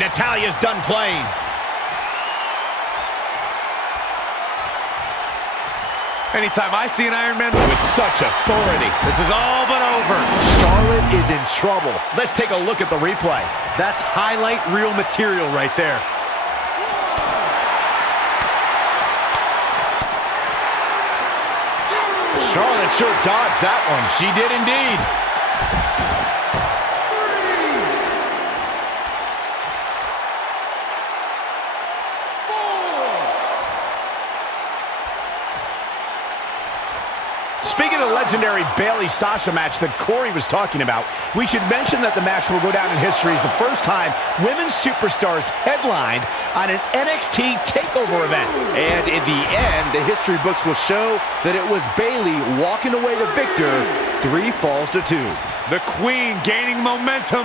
Natalya's done playing. Anytime I see an Iron Man with such authority, This is all but over. Charlotte is in trouble. Let's take a look at the replay. That's highlight reel material right there. Charlotte sure dodged that one. She did indeed. Speaking of the legendary Bayley-Sasha match that Corey was talking about, we should mention that the match will go down in history as the first time women's superstars headlined on an NXT TakeOver event. And in the end, the history books will show that it was Bayley walking away the victor, 3 falls to 2. the Queen gaining momentum.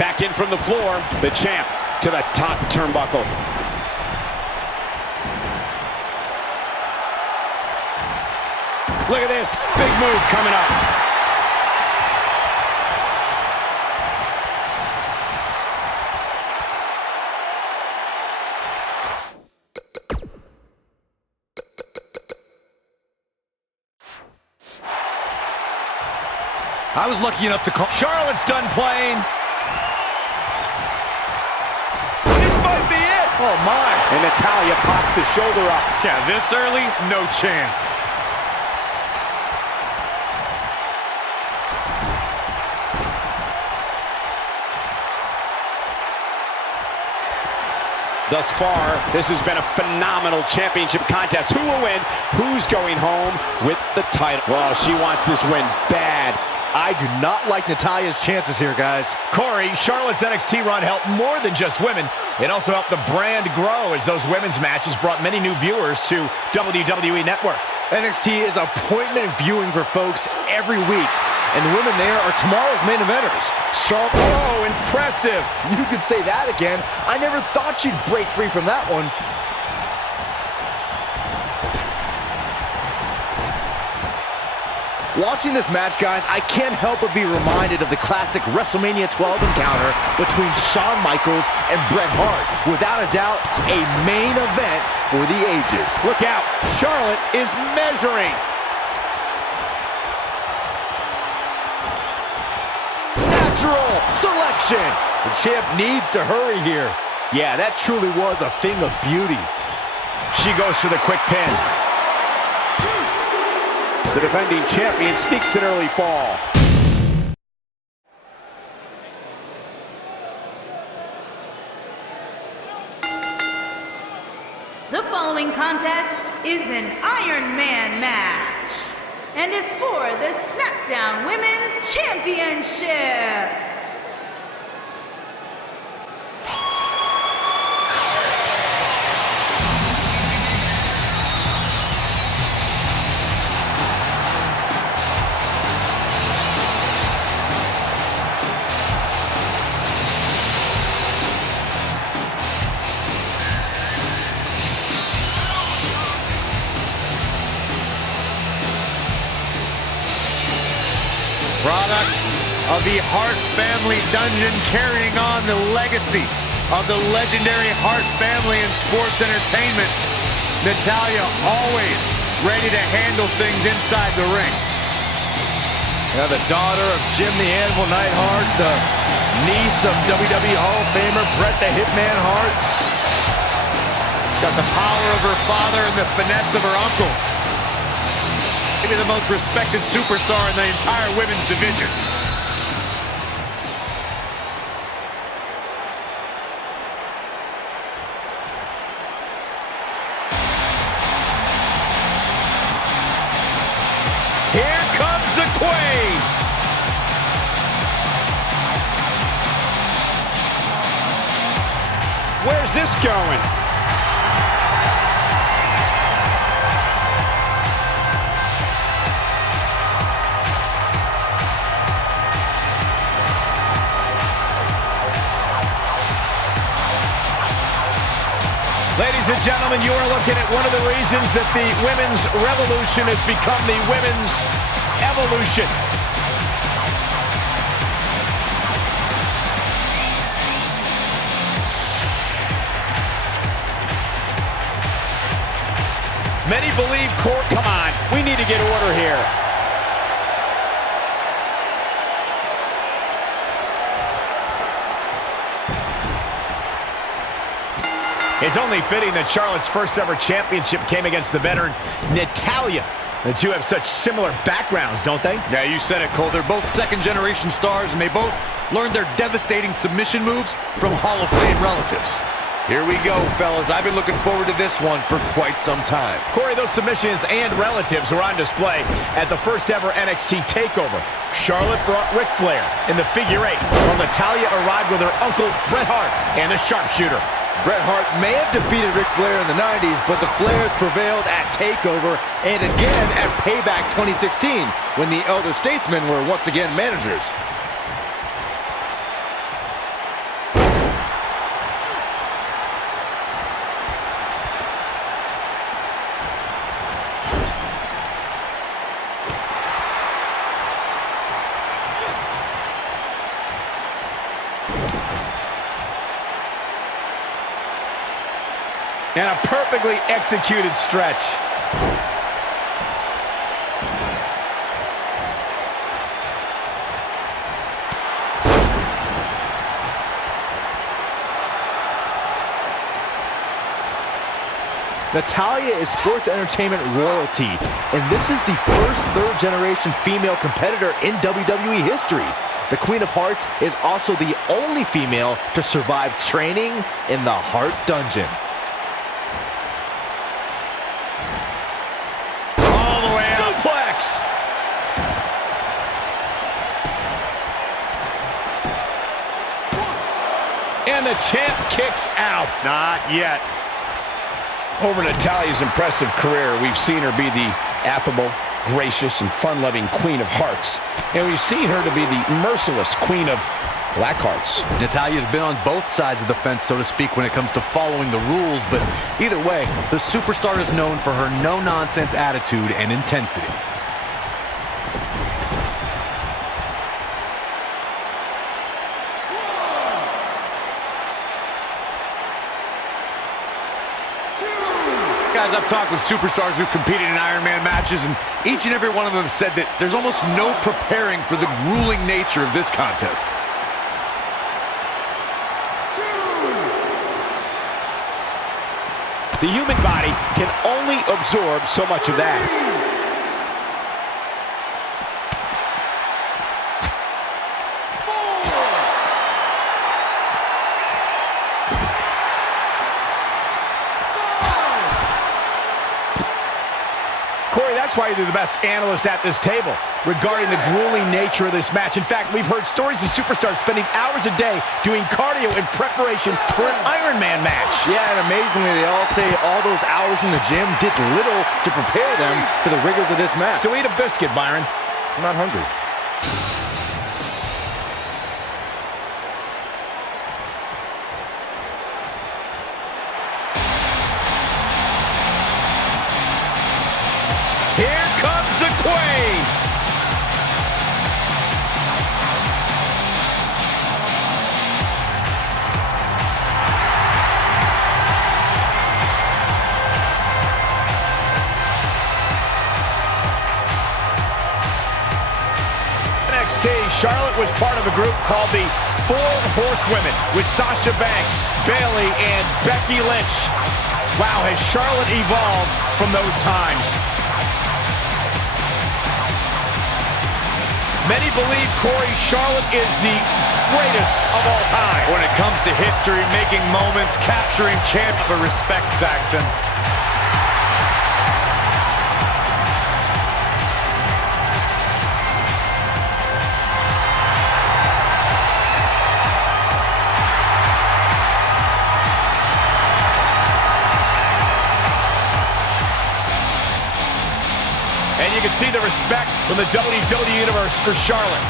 Back in from the floor, the champ to the top turnbuckle. Look at this, big move coming up. I was lucky enough to call. Charlotte's done playing. This might be it. Oh my. And Natalya pops the shoulder up. Yeah, this early, no chance. Thus far, this has been a phenomenal championship contest. Who will win? Who's going home with the title? Well, she wants this win bad. I do not like Natalya's chances here, guys. Corey, Charlotte's NXT run helped more than just women. It also helped the brand grow as those women's matches brought many new viewers to WWE Network. NXT is appointment viewing for folks every week. And the women there are tomorrow's main eventers. Charlotte, Oh, impressive. you could say that again. I never thought she'd break free from that one. Watching this match, guys, I can't help but be reminded of the classic WrestleMania 12 encounter between Shawn Michaels and Bret Hart. Without a doubt, a main event for the ages. Look out. Charlotte is measuring. Natural selection. The champ needs to hurry here. Yeah, that truly was a thing of beauty. She goes for the quick pin. The defending champion sneaks an early fall. The following contest is an Iron Man match and is for the SmackDown Women's Championship. Product of the Hart family dungeon, carrying on the legacy of the legendary Hart family in sports entertainment. Natalya always ready to handle things inside the ring. Yeah, the daughter of Jim the Animal Neidhart, the niece of WWE Hall of Famer Bret the Hitman Hart. She's got the power of her father and the finesse of her uncle. Maybe the most respected superstar in the entire women's division. Here comes the Queen. Where's this going? Ladies and gentlemen, you are looking at one of the reasons that the women's revolution has become the women's evolution. Many believe Corey. Come on, we need to get order here. It's only fitting that Charlotte's first ever championship came against the veteran Natalya. The two have such similar backgrounds, don't they? Yeah, you said it, Cole. They're both second-generation stars, and they both learned their devastating submission moves from Hall of Fame relatives. Here we go, fellas. I've been looking forward to this one for quite some time. Corey, those submissions and relatives were on display at the first ever NXT TakeOver. Charlotte brought Ric Flair in the figure eight, while Natalya arrived with her uncle Bret Hart and the sharpshooter. Bret Hart may have defeated Ric Flair in the 90s, but the Flairs prevailed at TakeOver and again at Payback 2016, when the Elder Statesmen were once again managers. And a perfectly executed stretch. Natalya is sports entertainment royalty, and this is the first third-generation female competitor in WWE history. The Queen of Hearts is also the only female to survive training in the Heart Dungeon. And the champ kicks out. Not yet. Over Natalya's impressive career, we've seen her be the affable, gracious, and fun-loving Queen of Hearts. And we've seen her to be the merciless Queen of Black Hearts. Natalya's been on both sides of the fence, so to speak, when it comes to following the rules. But either way, the superstar is known for her no-nonsense attitude and intensity. Guys, I've talked with superstars who've competed in Iron Man matches, and each and every one of them said that there's almost no preparing for the grueling nature of this contest. The human body can only absorb so much of that. Corey, that's why you're the best analyst at this table regarding the grueling nature of this match. In fact, we've heard stories of superstars spending hours a day doing cardio in preparation for an Iron Man match. Yeah, and amazingly, they all say all those hours in the gym did little to prepare them for the rigors of this match. So eat a biscuit, Byron. I'm not hungry. Here comes the Queen. NXT, Charlotte was part of a group called the Four Horsewomen with Sasha Banks, Bayley, and Becky Lynch. Wow, has Charlotte evolved from those times? Many believe, Corey, Charlotte is the greatest of all time. When it comes to history, making moments, capturing champ, but respect, Saxton. And you can see the respect from the WWE Universe for Charlotte.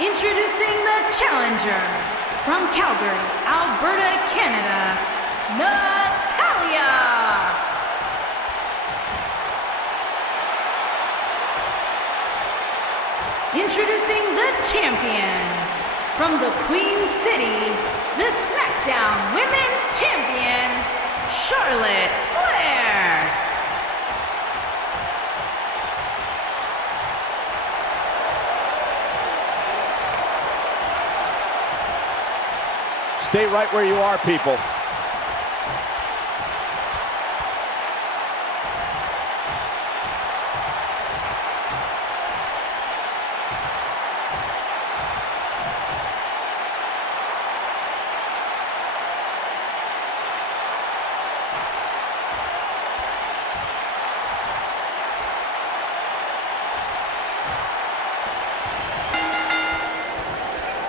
Introducing the challenger from Calgary, Alberta, Canada, Natalya. Introducing the champion, from the Queen City, the SmackDown Women's Champion, Charlotte Flair. Stay right where you are, people.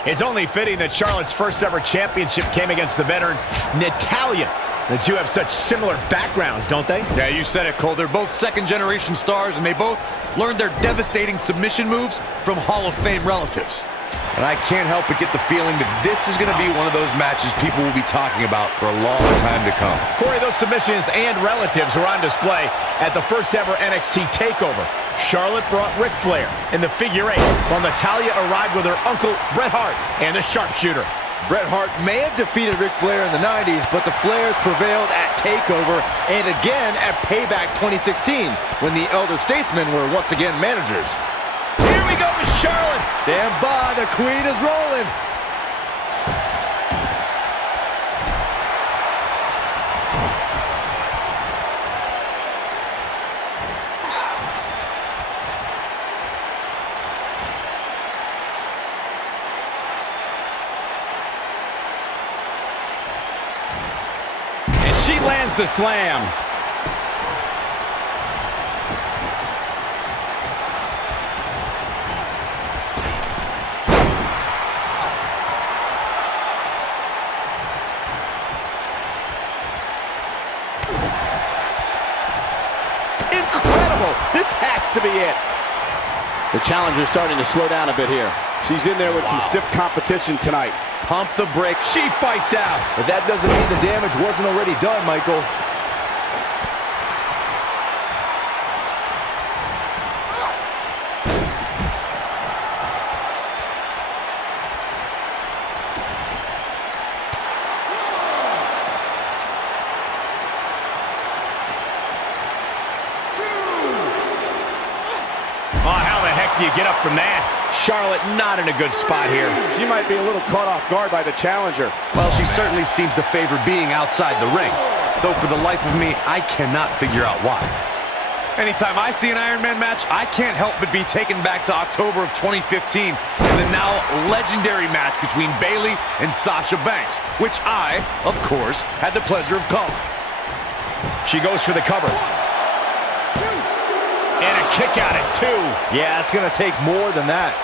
It's only fitting that Charlotte's first ever championship came against the veteran Natalya. The two have such similar backgrounds, don't they? Yeah, you said it, Cole. They're both second-generation stars, and they both learned their devastating submission moves from Hall of Fame relatives. And I can't help but get the feeling that this is going to be one of those matches people will be talking about for a long time to come. Corey, those submissions and relatives were on display at the first ever NXT TakeOver. Charlotte brought Ric Flair in the figure eight, while Natalya arrived with her uncle Bret Hart and the sharpshooter. Bret Hart may have defeated Ric Flair in the 90s, but the Flairs prevailed at TakeOver and again at Payback 2016, when the Elder Statesmen were once again managers. Here we go with Charlotte. Stand by, the Queen is rolling. And she lands the slam. Incredible! This has to be it. The challenger's starting to slow down a bit here. She's in there with some stiff competition tonight. Pump the brakes. She fights out. But that doesn't mean the damage wasn't already done, Michael. Oh, how the heck do you get up from that? Charlotte not in a good spot here. She might be a little caught off guard by the challenger. Well, she certainly seems to favor being outside the ring, though for the life of me, I cannot figure out why. Anytime I see an Iron Man match, I can't help but be taken back to October of 2015 and the now legendary match between Bayley and Sasha Banks, which I, of course, had the pleasure of calling. She goes for the cover. And a kick out at two. Yeah, it's going to take more than that.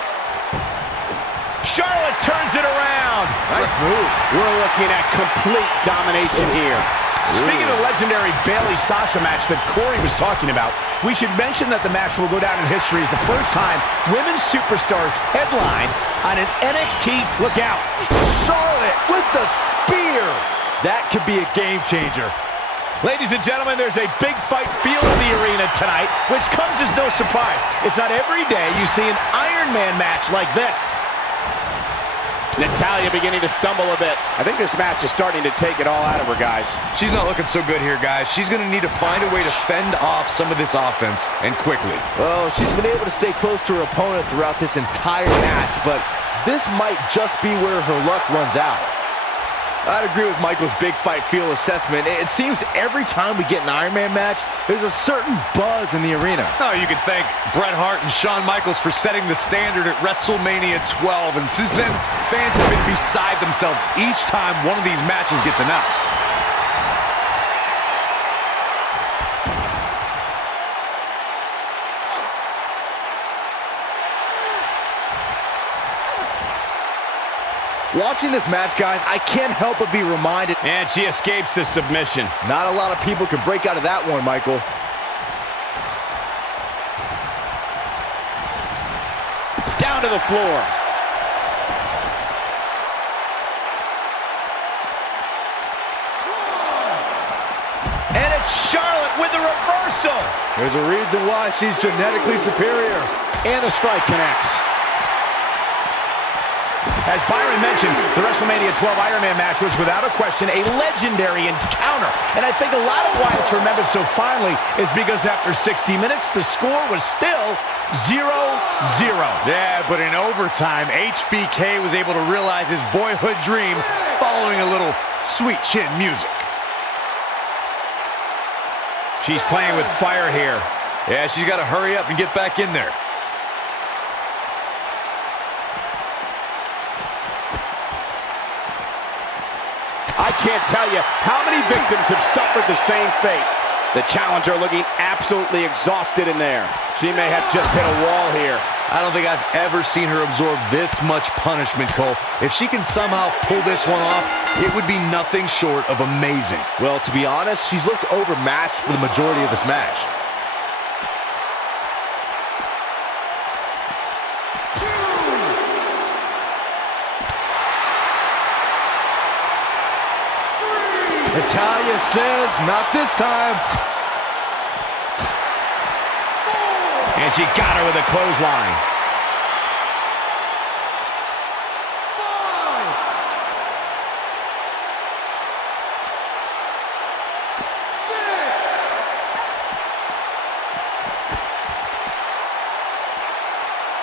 Charlotte turns it around. Nice move. We're looking at complete domination here. Speaking of the legendary Bayley-Sasha match that Corey was talking about, we should mention that the match will go down in history as the first time women's superstars headlined on an NXT. Look out. Charlotte with the spear. That could be a game changer. Ladies and gentlemen, there's a big fight feel in the arena tonight, which comes as no surprise. It's not every day you see an Iron Man match like this. Natalya beginning to stumble a bit. I think this match is starting to take it all out of her, guys. She's not looking so good here, guys. She's going to need to find a way to fend off some of this offense, and quickly. Well, she's been able to stay close to her opponent throughout this entire match, but this might just be where her luck runs out. I'd agree with Michael's big fight feel assessment. It seems every time we get an Iron Man match, there's a certain buzz in the arena. Oh, you can thank Bret Hart and Shawn Michaels for setting the standard at WrestleMania 12. And since then, fans have been beside themselves each time one of these matches gets announced. Watching this match, guys, I can't help but be reminded. And she escapes the submission. Not a lot of people can break out of that one, Michael. Down to the floor. And it's Charlotte with the reversal. There's a reason why she's genetically superior. And the strike connects. As Byron mentioned, the WrestleMania 12 Iron Man match was without a question a legendary encounter. And I think a lot of why it's remembered so fondly is because after 60 minutes, the score was still 0-0. Yeah, but in overtime, HBK was able to realize his boyhood dream following a little sweet chin music. She's playing with fire here. Yeah, she's got to hurry up and get back in there. I can't tell you how many victims have suffered the same fate. The challenger looking absolutely exhausted in there. She may have just hit a wall here. I don't think I've ever seen her absorb this much punishment, Cole. If she can somehow pull this one off, it would be nothing short of amazing. Well, to be honest, she's looked overmatched for the majority of this match. Natalya says, not this time. And she got her with a clothesline. 5,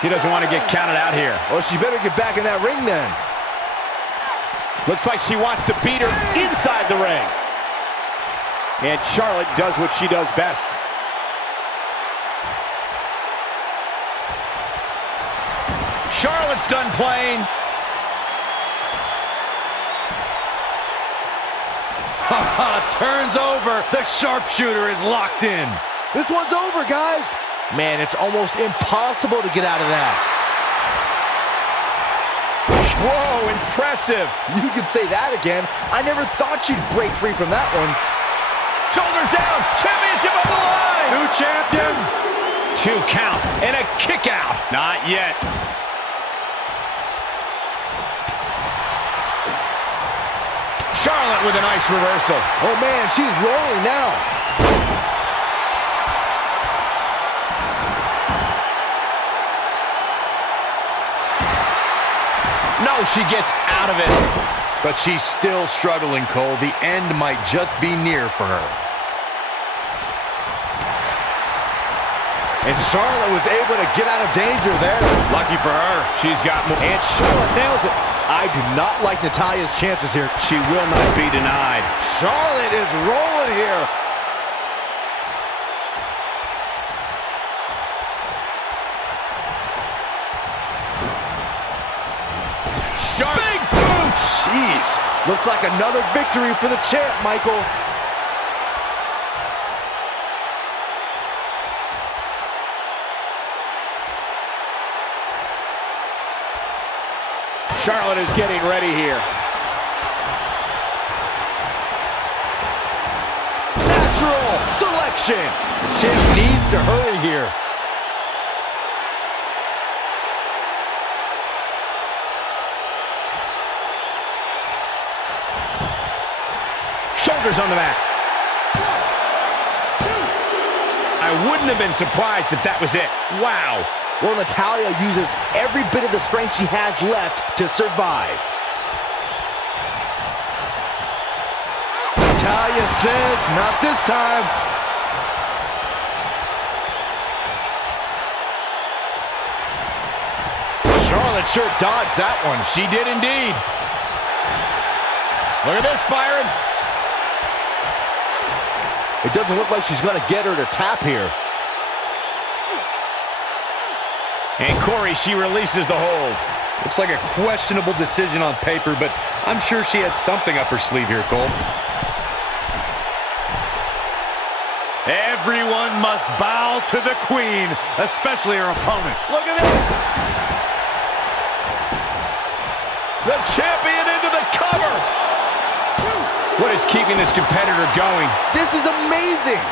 6. She doesn't want to get counted out here. Well, she better get back in that ring then. Looks like she wants to beat her inside the ring. And Charlotte does what she does best. Charlotte's done playing. Turns over. The sharpshooter is locked in. This one's over, guys. Man, it's almost impossible to get out of that. Whoa, impressive. You can say that again. I never thought she'd break free from that one. Shoulders down, championship on the line. New champion. 2 count and a kick out. Not yet. Charlotte with a nice reversal. Oh man, she's rolling now. No, she gets out of it. But she's still struggling, Cole. The end might just be near for her. And Charlotte was able to get out of danger there. Lucky for her. She's got more. And Charlotte nails it. I do not like Natalya's chances here. She will not be denied. Charlotte is rolling here. Big boot! Jeez. Looks like another victory for the champ, Michael. Charlotte is getting ready here. Natural selection. The champ needs to hurry here. Shoulders on the mat. 1, 2. I wouldn't have been surprised if that was it. Wow. Well, Natalya uses every bit of the strength she has left to survive. Natalya says, not this time. Charlotte sure dodged that one. She did indeed. Look at this, Byron. It doesn't look like she's going to get her to tap here. And Corey, she releases the hold. Looks like a questionable decision on paper, but I'm sure she has something up her sleeve here, Cole. Everyone must bow to the queen, especially her opponent. Look at this. The champion into the cover. What is keeping this competitor going? This is amazing.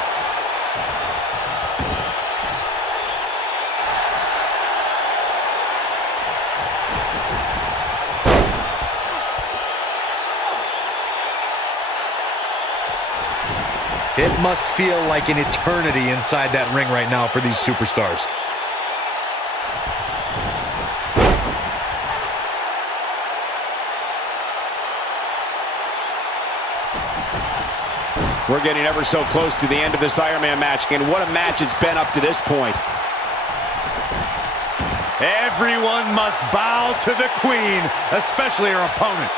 It must feel like an eternity inside that ring right now for these superstars. We're getting ever so close to the end of this Iron Man match, and what a match it's been up to this point. Everyone must bow to the queen, especially her opponent.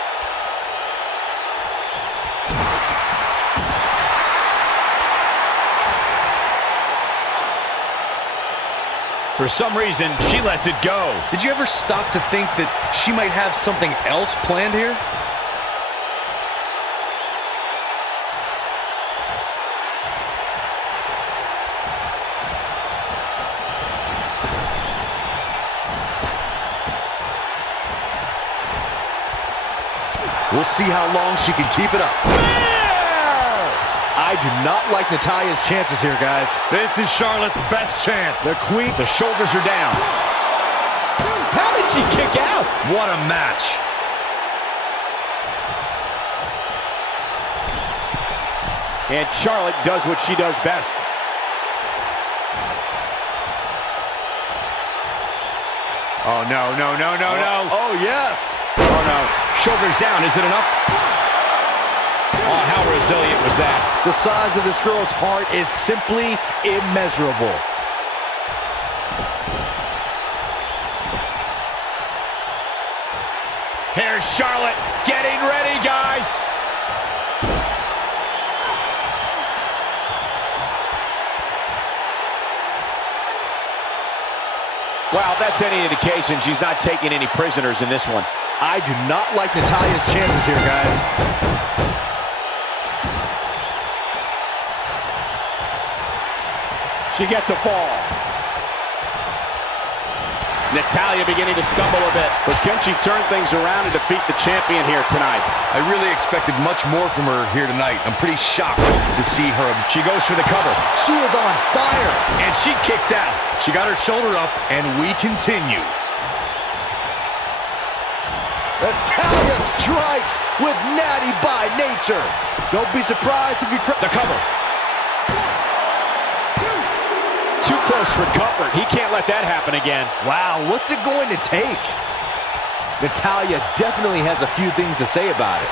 For some reason, she lets it go. Did you ever stop to think that she might have something else planned here? We'll see how long she can keep it up. I do not like Natalya's chances here, guys. This is Charlotte's best chance. The queen, the shoulders are down. How did she kick out? What a match. And Charlotte does what she does best. Oh, no, no, no, no, no. Oh, yes. Oh, no. Shoulders down. Is it enough? Oh, how resilient was that? The size of this girl's heart is simply immeasurable. Here's Charlotte getting ready, guys. Wow, that's any indication she's not taking any prisoners in this one. I do not like Natalya's chances here, guys. She gets a fall. Natalya beginning to stumble a bit, but can she turn things around and defeat the champion here tonight? I really expected much more from her here tonight. I'm pretty shocked to see her. She goes for the cover. She is on fire. And she kicks out. She got her shoulder up, and we continue. Natalya strikes with natty by nature. Don't be surprised if you The cover. Too close for comfort. He can't let that happen again. Wow, what's it going to take? Natalya definitely has a few things to say about it.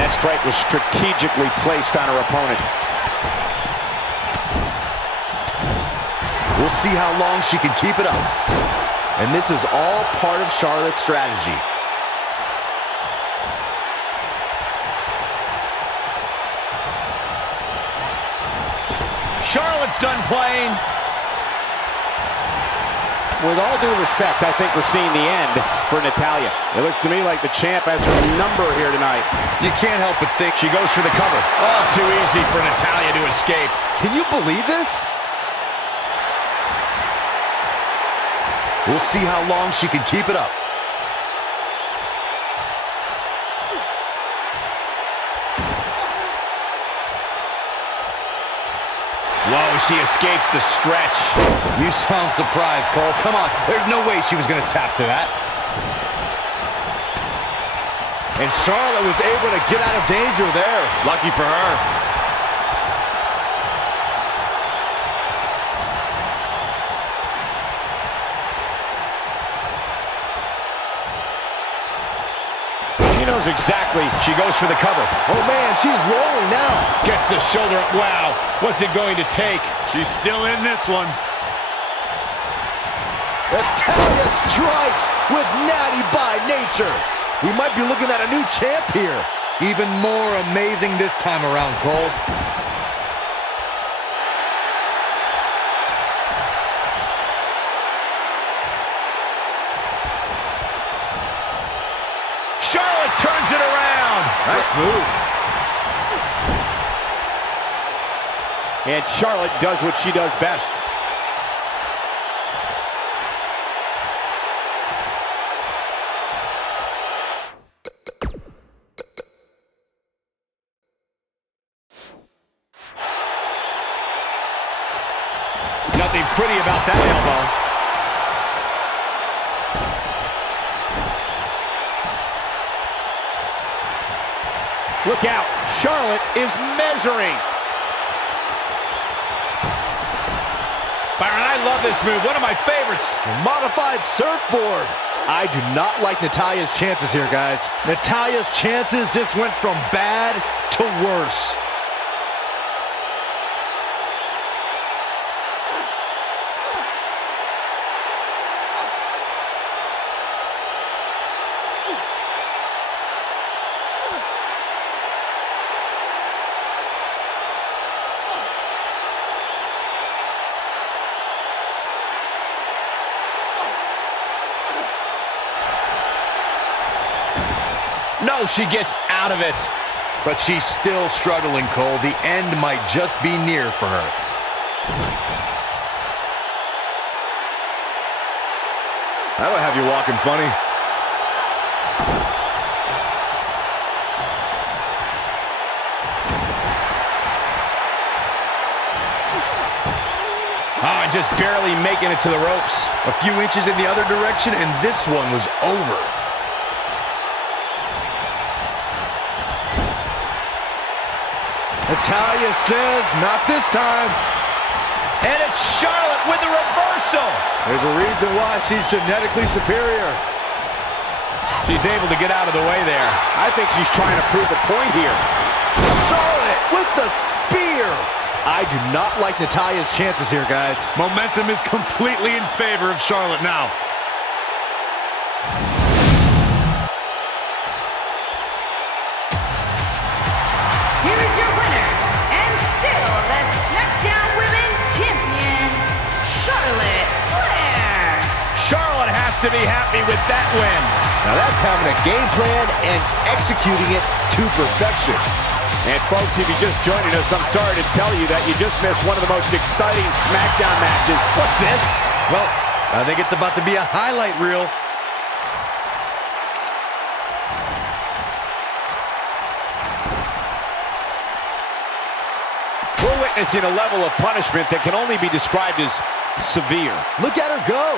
That strike was strategically placed on her opponent. We'll see how long she can keep it up. And this is all part of Charlotte's strategy. Charlotte's done playing. With all due respect, I think we're seeing the end for Natalya. It looks to me like the champ has her number here tonight. You can't help but think She goes for the cover. Oh, too easy for Natalya to escape. Can you believe this? we'll see how long she can keep it up. Whoa, she escapes the stretch. You sound surprised, Cole. Come on. There's no way she was going to tap to that. And Charlotte was able to get out of danger there. Lucky for her. She knows exactly. She goes for the cover. Oh, man, she's rolling now. Gets the shoulder up. Wow, what's it going to take? She's still in this one. Natalya strikes with natty by nature. We might be looking at a new champ here. Even more amazing this time around, Cole. Charlotte turns it around. Nice move. And Charlotte does what she does best. Nothing pretty about that elbow. Look out, Charlotte is measuring. Byron, I love this move. One of my favorites. Modified surfboard. I do not like Natalya's chances here, guys. Natalya's chances just went from bad to worse. No, she gets out of it. But she's still struggling, Cole. The end might just be near for her. That'll have you walking funny. Oh, just barely making it to the ropes. A few inches in the other direction, and this one was over. Natalya says, not this time. And it's Charlotte with the reversal. There's a reason why she's genetically superior. She's able to get out of the way there. I think she's trying to prove a point here. Charlotte with the spear. I do not like Natalya's chances here, guys. Momentum is completely in favor of Charlotte now. Here is your winner, and still the SmackDown Women's Champion, Charlotte Flair. Charlotte has to be happy with that win. Now that's having a game plan and executing it to perfection. And folks, if you're just joining us, I'm sorry to tell you that you just missed one of the most exciting SmackDown matches. What's this? Well, I think it's about to be a highlight reel. We're witnessing a level of punishment that can only be described as severe. Look at her go.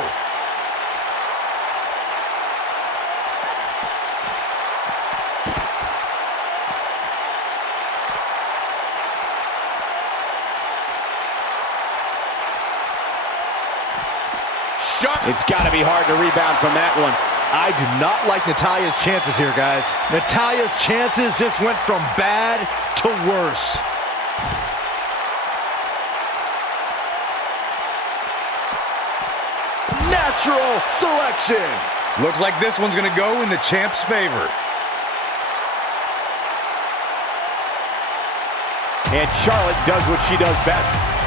It's got to be hard to rebound from that one. I do not like Natalya's chances here, guys. Natalya's chances just went from bad to worse. Natural selection. Looks like this one's gonna go in the champ's favor. And Charlotte does what she does best.